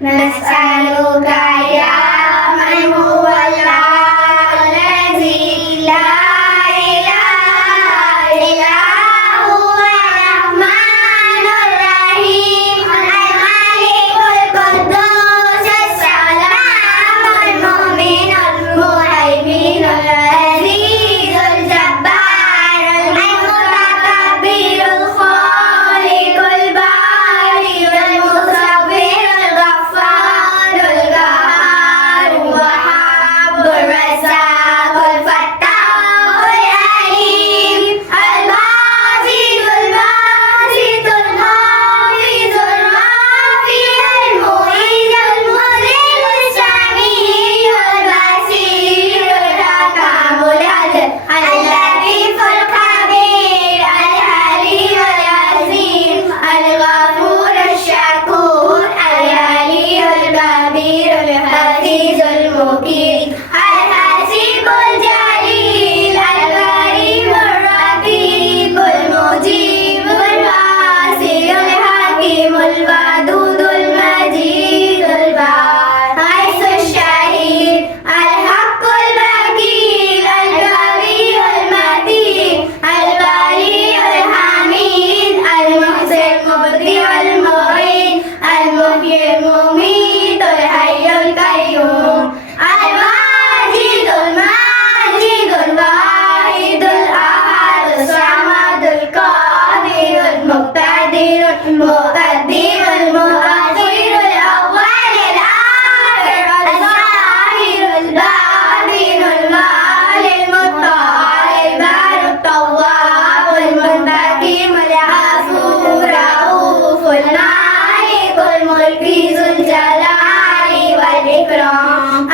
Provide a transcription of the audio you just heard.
نسألك يا من هو الله الذي لا إله إلا هو الرحمن الرحيم الملك القدوس السلام المؤمن المهيمن العزيز الجبار المتكبر الخالق البارئ المصور الغفار القهار الوهاب الرزاق الفتاح العليم الباسط الباسط الحافظ الرافع المعيد المذل السميع البصير الحكم العدل اللطيف الخبير الحليم العظيم الغفور الشكور العلي الكبير الحفيظ المقيم الحسيب الجليل الكريم الرقيب المجيب الواسع الحكيم الودود المجيد الباعث الشهيد الحق الوكيل القوي المتين البريء الحميد المحسن المبدع المعين المحيي المميت الحي القيوم الواجد الماجد الواحد الأحد الصمد القادر المقتدر المقدم المؤخر الأول الآخر الظاهر الباطن المعالي المطهر البار التواب المنتقم العفو رؤوف المالك الملك ذو الجلال والإكرام